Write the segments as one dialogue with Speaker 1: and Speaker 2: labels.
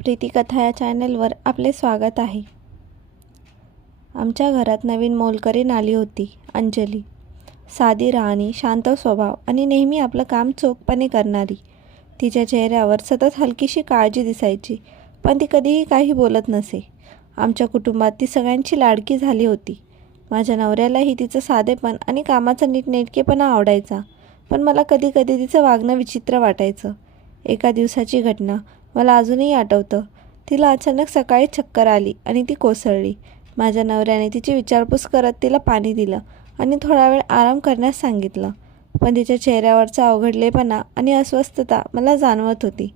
Speaker 1: प्रीतिकथा या चॅनलवर आपले स्वागत आहे. आमच्या घरात नवीन मोलकरीण आली होती अंजली. साधी राहणी शांत स्वभाव आणि नेहमी आपलं काम चोखपणे करणारी. तिच्या चेहऱ्यावर सतत हलकीशी काळजी दिसायची पण ती कधीही काही बोलत नसे. आमच्या कुटुंबात ती सगळ्यांची लाडकी झाली होती. माझ्या नवऱ्यालाही तिचं साधेपण आणि कामाचा नीटनेटकेपणा आवडायचा पण मला कधीकधी तिचं वागणं विचित्र वाटायचं. एका दिवसाची घटना मला अजूनही आठवतं. तिला अचानक सकाळी चक्कर आली आणि ती कोसळली. माझ्या नवऱ्याने तिची विचारपूस करत तिला पाणी दिलं आणि थोडा वेळ आराम करण्यास सांगितलं. पण तिच्या चेहऱ्यावरचा अवघडलेपणा आणि अस्वस्थता मला जाणवत होती.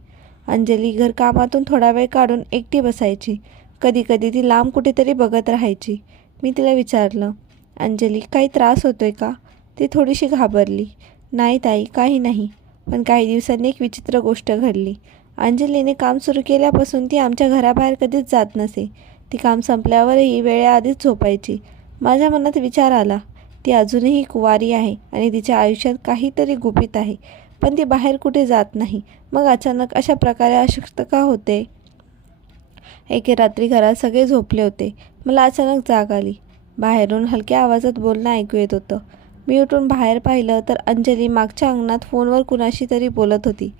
Speaker 1: अंजली घरकामातून थोडा वेळ काढून एकटी बसायची. कधीकधी ती लांब कुठेतरी बघत राहायची. मी तिला विचारलं अंजली काही त्रास होतोय का? ती थोडीशी घाबरली. नाही ताई काही नाही. पण काही दिवसांनी एक विचित्र गोष्ट घडली. अंजलीने काम सुरू केल्यापासून ती आमच्या घराबाहेर कधीच जात नसे. ती काम संपल्यावरही वेळेआधीच झोपायची. माझ्या मनात विचार आला ती अजूनही कुवारी आहे आणि तिच्या आयुष्यात काहीतरी गुपित आहे पण ती बाहेर कुठे जात नाही. मग अचानक अशा प्रकारे अशक्त का होते? एके रात्री घरात सगळे झोपले होते. मला अचानक जाग आली. बाहेरून हलक्या आवाजात बोलणं ऐकू येत होतं. मी उठून बाहेर पाहिलं तर अंजली मागच्या अंगणात फोनवर कुणाशी तरी बोलत होती.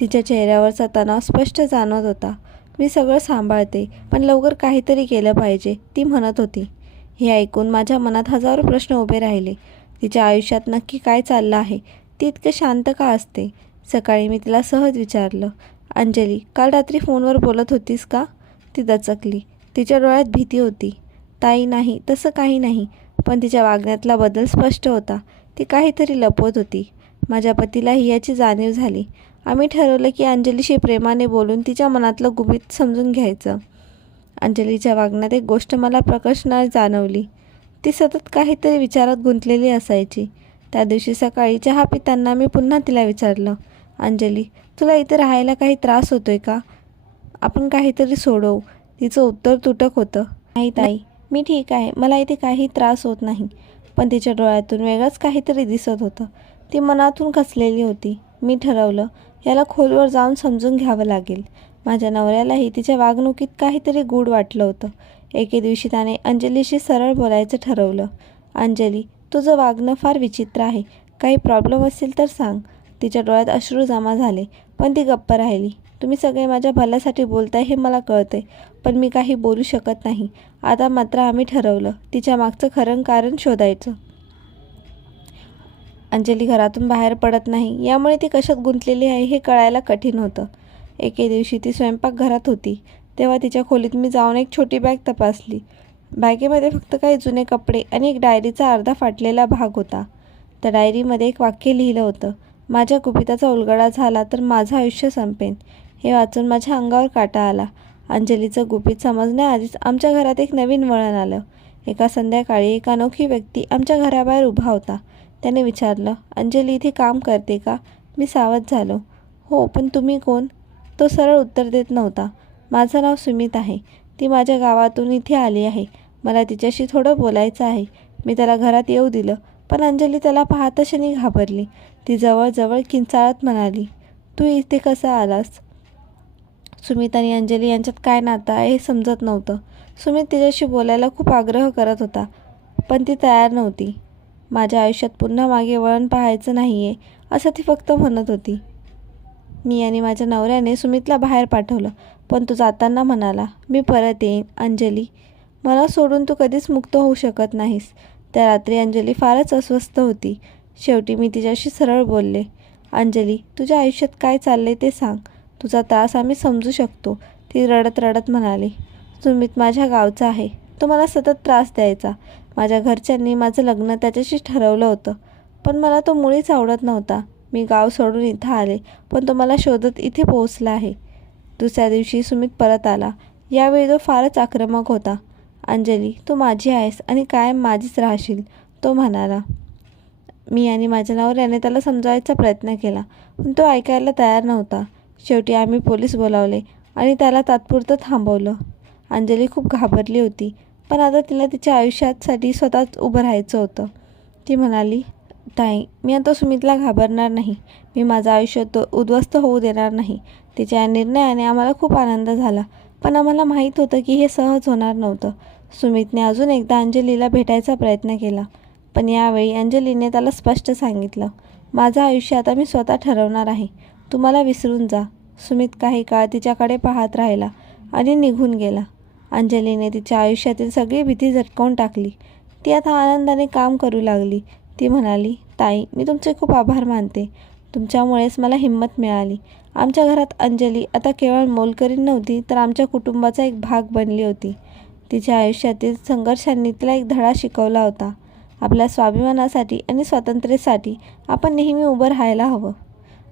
Speaker 1: तिच्या चेहऱ्यावरचा तणाव स्पष्ट जाणवत होता. मी सगळं सांभाळते पण लवकर काहीतरी केलं पाहिजे ती म्हणत होती. हे ऐकून माझ्या मनात हजारो प्रश्न उभे राहिले. तिच्या आयुष्यात नक्की काय चाललं आहे? ती इतकं शांत का असते? सकाळी मी तिला सहज विचारलं अंजली काल रात्री फोनवर बोलत होतीस का? ती दचकली. तिच्या डोळ्यात भीती होती. ताई नाही तसं काही नाही पण तिच्या वागण्यातला बदल स्पष्ट होता. ती काहीतरी लपवत होती. माझ्या पतीलाही याची जाणीव झाली. आम्ही ठरवलं की अंजलीशी प्रेमाने बोलून तिच्या मनातलं गुपित समजून घ्यायचं. अंजलीच्या वागण्यात एक गोष्ट मला प्रकर्षाने जाणवली. ती सतत काहीतरी विचारात गुंतलेली असायची. त्या दिवशी सकाळी चहा पिताना मी पुन्हा तिला विचारलं अंजली तुला इथे राहायला काही त्रास होतोय का? आपण काहीतरी सोडवू. तिचं उत्तर तुटक होतं. नाही ताई मी ठीक आहे. मला इथे काही त्रास होत नाही. पण तिच्या डोळ्यातून वेगळंच काहीतरी दिसत होतं. ती मनातून खचलेली होती. मी ठरवलं याला खोलवर जाऊन समजून घ्यावं लागेल. माझ्या नवऱ्यालाही तिच्या वागणुकीत काहीतरी गूढ वाटलं होतं. एके दिवशी त्याने अंजलीशी सरळ बोलायचं ठरवलं. अंजली तुझं वागणं फार विचित्र आहे. काही प्रॉब्लेम असेल तर सांग. तिच्या डोळ्यात अश्रू जमा झाले पण ती गप्प राहिली. तुम्ही सगळे माझ्या भल्यासाठी बोलताय हे मला कळतंय पण मी काही बोलू शकत नाही. आता मात्र आम्ही ठरवलं तिच्या मागचं खरं कारण शोधायचं. अंजली घरातून बाहेर पडत नाही. यामुळे ती कशात गुंतलेली आहे हे कळायला कठीण होतं. एके दिवशी ती स्वयंपाकघरात होती. तेव्हा तिच्या खोलीत मी जाऊन एक छोटी बॅग तपासली. बॅगेमध्ये फक्त काही जुने कपडे आणि एक डायरीचा अर्धा फाटलेला भाग होता. त्या डायरीमध्ये एक वाक्य लिहिलं होतं. माझ्या कुपिताचा उलगडा झाला तर माझं आयुष्य संपेन. हे वाचून माझ्या अंगावर काटा आला. अंजलीचं गुपित समजण्याआधीच आमच्या घरात एक नवीन वळण आलं. एका संध्याकाळी एक अनोखी व्यक्ती आमच्या घराबाहेर उभा होता. त्याने विचारलं अंजली इथे काम करते का? मी सावध झालो. हो पण तुम्ही कोण? तो सरळ उत्तर देत नव्हता. माझं नाव सुमित आहे. ती माझ्या गावातून इथे आली आहे. मला तिच्याशी थोडं बोलायचं आहे. मी त्याला घरात येऊ दिलं पण अंजली त्याला पाहतशनी घाबरली. ती जवळजवळ किंचाळत म्हणाली तू इथे कसा आलास? सुमित आणि अंजली यांच्यात काय नातं आहे हे समजत नव्हतं. सुमित तिच्याशी बोलायला खूप आग्रह करत होता पण ती तयार नव्हती. माझ्या आयुष्यात पुन्हा मागे वळण पाहायचं नाही आहे असं ती फक्त म्हणत होती. मी आणि माझ्या नवऱ्याने सुमितला बाहेर पाठवलं पण तो जाताना म्हणाला मी परत येईन अंजली. मला सोडून तू कधीच मुक्त होऊ शकत नाहीस. त्या रात्री अंजली फारच अस्वस्थ होती. शेवटी मी तिच्याशी सरळ बोलले अंजली तुझ्या आयुष्यात काय चाललंय ते सांग. तुझा त्रास आम्ही समजू शकतो. ती रडत रडत म्हणाली सुमित माझ्या गावचा आहे. तो मला सतत त्रास द्यायचा. माझ्या घरच्यांनी माझं लग्न त्याच्याशी ठरवलं होतं. पण मला तो मुळीच आवडत नव्हता. मी गाव सोडून इथं आले पण तो मला शोधत इथे पोहोचला आहे. दुसऱ्या दिवशी सुमित परत आला. यावेळी तो फारच आक्रमक होता. अंजली तू माझी आहेस आणि कायम माझीच राहशील तो म्हणाला. मी आणि माझ्या नवऱ्याने त्याला समजावायचा प्रयत्न केला पण तो ऐकायला तयार नव्हता. शेवटी आम्ही पोलीस बोलावले आणि त्याला तात्पुरतं थांबवलं. अंजली खूप घाबरली होती. पण आता तिला तिच्या आयुष्यासाठी स्वतःच उभं राहायचं होतं. ती म्हणाली ताई मी आता सुमितला घाबरणार नाही. मी माझं आयुष्य तो उद्ध्वस्त होऊ देणार नाही. तिच्या या निर्णयाने आम्हाला खूप आनंद झाला. पण आम्हाला माहीत होतं की हे सहज होणार नव्हतं. सुमितने अजून एकदा अंजलीला भेटायचा प्रयत्न केला. पण यावेळी अंजलीने त्याला स्पष्ट सांगितलं माझं आयुष्य आता मी स्वतः ठरवणार आहे. तुम्हाला विसरून जा. सुमित काही काळ तिच्याकडे पाहत राहिला आणि निघून गेला. अंजलीने तिच्या आयुष्यातील सगळी भीती झटकावून टाकली. ती आता आनंदाने काम करू लागली. ती म्हणाली ताई मी तुमचे खूप आभार मानते. तुमच्यामुळेच मला हिंमत मिळाली. आमच्या घरात अंजली आता केवळ मोलकरी नव्हती तर आमच्या कुटुंबाचा एक भाग बनली होती. तिच्या आयुष्यातील संघर्षांनी तिला एक धडा शिकवला होता. आपल्या स्वाभिमानासाठी आणि स्वातंत्र्यासाठी आपण नेहमी उभं राहायला हवं.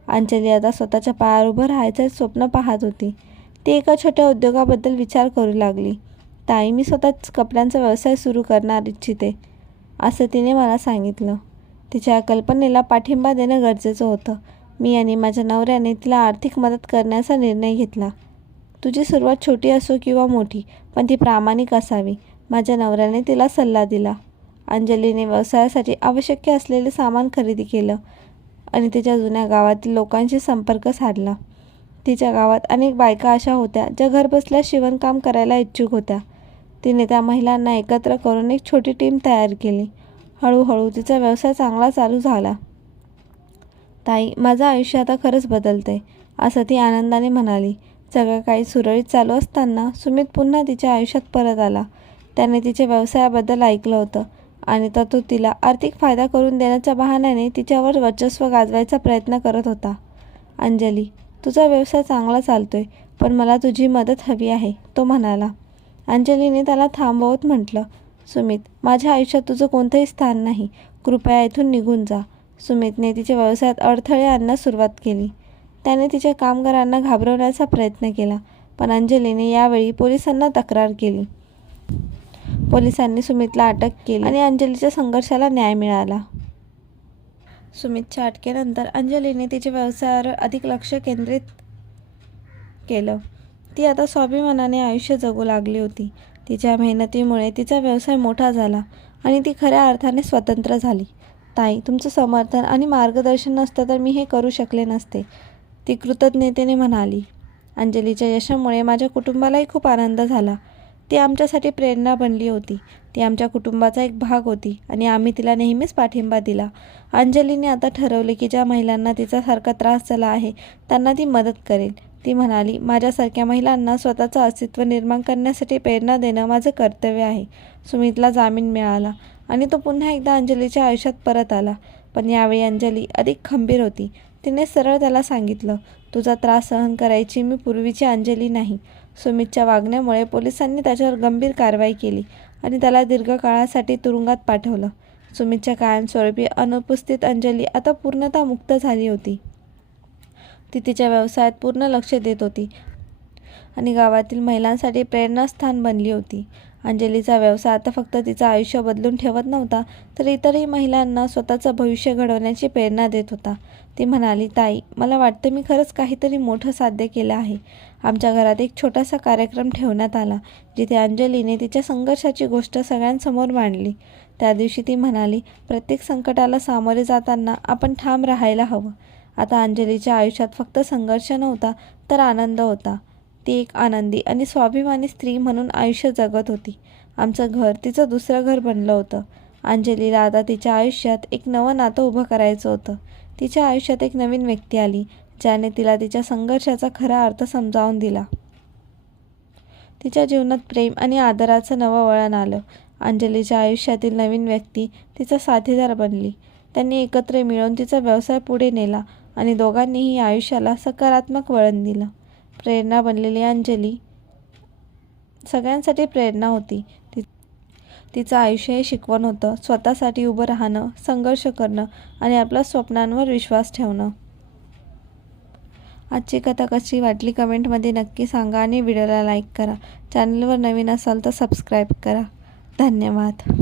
Speaker 1: अंजली आता स्वतःच्या पायावर उभं राहायचं स्वप्न पाहत होती. ती एका छोट्या उद्योगाबद्दल विचार करू लागली. ताई मी स्वतःच कपड्यांचा व्यवसाय सुरू करणार इच्छिते असं तिने मला सांगितलं. तिच्या कल्पनेला पाठिंबा देणं गरजेचं होतं. मी आणि माझ्या नवऱ्याने तिला आर्थिक मदत करण्याचा निर्णय घेतला. तुझी सुरुवात छोटी असो किंवा मोठी पण ती प्रामाणिक असावी माझ्या नवऱ्याने तिला सल्ला दिला. अंजलीने व्यवसायासाठी आवश्यक असलेले सामान खरेदी केलं आणि तिच्या जुन्या गावातील लोकांशी संपर्क साधला. तिच्या गावात अनेक बायका अशा होत्या ज्या घरबसल्या शिवणकाम करायला इच्छुक होत्या. तिने त्या महिलांना एकत्र करून एक छोटी टीम तयार केली. हळूहळू तिचा व्यवसाय चांगला चालू झाला. ताई माझं आयुष्य आता खरंच बदलतंय असं ती आनंदाने म्हणाली. सगळं काही सुरळीत चालू असताना सुमित पुन्हा तिच्या आयुष्यात परत आला. त्याने तिच्या व्यवसायाबद्दल ऐकलं होतं आणि तर तो तिला आर्थिक फायदा करून देण्याच्या बहाण्याने तिच्यावर वर्चस्व गाजवायचा प्रयत्न करत होता. अंजली तुझा व्यवसाय चांगला चालतोय पण मला तुझी मदत हवी आहे तो म्हणाला. अंजलीने त्याला थांबवत म्हटलं सुमित माझ्या आयुष्यात तुझं कोणतंही स्थान नाही. कृपया इथून निघून जा. सुमितने तिच्या व्यवसायात अडथळे आणण्यास सुरुवात केली. त्याने तिच्या कामगारांना घाबरवण्याचा प्रयत्न केला पण अंजलीने यावेळी पोलिसांना तक्रार केली. पोलिसांनी सुमितला अटक केली आणि अंजलीच्या संघर्षाला न्याय मिळाला. सुमितच्या अटकेनंतर अंजलीने तिच्या व्यवसायावर अधिक लक्ष केंद्रित केलं. ती आता स्वाभिमानाने आयुष्य जगू लागली होती. तिच्या मेहनतीमुळे तिचा व्यवसाय मोठा झाला आणि ती खऱ्या अर्थाने स्वतंत्र झाली. ताई तुमचं समर्थन आणि मार्गदर्शन नसतं तर मी हे करू शकले नसते ती कृतज्ञतेने म्हणाली. अंजलीच्या यशामुळे माझ्या कुटुंबालाही खूप आनंद झाला. ती आमच्यासाठी प्रेरणा बनली होती. ती आमच्या कुटुंबाचा एक भाग होती आणि आम्ही तिला नेहमीच पाठिंबा दिला. अंजलीने आता ठरवले की ज्या महिलांना तिच्यासारखा त्रास झाला आहे त्यांना ती मदत करेल. ती म्हणाली माझ्यासारख्या महिलांना स्वतःचं अस्तित्व निर्माण करण्यासाठी प्रेरणा देणं माझं कर्तव्य आहे. सुमितला जामीन मिळाला आणि तो पुन्हा एकदा अंजलीच्या आयुष्यात परत आला. पण यावेळी अंजली अधिक खंबीर होती. तिने सरळ त्याला सांगितलं तुझा त्रास सहन करायची मी पूर्वीची अंजली नाही. सुमितच्या वागण्यामुळे पोलिसांनी त्याच्यावर गंभीर कारवाई केली आणि त्याला दीर्घकाळासाठी तुरुंगात पाठवलं. सुमितच्या कायमस्वरूपी अनुपस्थित अंजली आता पूर्णतः मुक्त झाली होती. ती तिच्या व्यवसायात पूर्ण लक्ष देत होती आणि गावातील महिलांसाठी प्रेरणास्थान बनली होती. अंजलीचा व्यवसाय आता फक्त तिचं आयुष्य बदलून ठेवत नव्हता तर इतरही महिलांना स्वतःचं भविष्य घडवण्याची प्रेरणा देत होता. ती म्हणाली ताई मला वाटतं मी खरंच काहीतरी मोठं साध्य केलं आहे. आमच्या घरात एक छोटासा कार्यक्रम ठेवण्यात आला जिथे अंजलीने तिच्या संघर्षाची गोष्ट सगळ्यांसमोर मांडली. त्या दिवशी ती म्हणाली प्रत्येक संकटाला सामोरे जाताना आपण ठाम राहायला हवं. आता अंजलीच्या आयुष्यात फक्त संघर्ष नव्हता तर आनंद होता. ती एक आनंदी आणि स्वाभिमानी स्त्री म्हणून आयुष्य जगत होती. आमचं घर तिचं दुसरं घर बनलं होतं. अंजलीला आता तिच्या आयुष्यात एक नवं नातं उभं करायचं होतं. तिच्या आयुष्यात एक नवीन व्यक्ती आली ज्याने तिला तिच्या संघर्षाचा खरा अर्थ समजावून दिला. तिच्या जीवनात प्रेम आणि आदराचं नवं वळण आलं. अंजलीच्या आयुष्यातील नवीन व्यक्ती तिचा साथीदार बनली. त्यांनी एकत्र मिळून तिचा व्यवसाय पुढे नेला आणि दोघांनीही आयुष्याला सकारात्मक वळण दिलं. प्रेरणा बनलेली अंजली. सगळ्यांसाठी प्रेरणा होती. ती तिचं आयुष्य हे शिकवण होतं. स्वतःसाठी उभं राहणं संघर्ष करणं आणि आपल्या स्वप्नांवर विश्वास ठेवणं. आजची कथा कशी वाटली कमेंटमध्ये नक्की सांगा आणि व्हिडिओला लाईक करा. चॅनलवर नवीन असाल तर सबस्क्राईब करा. धन्यवाद.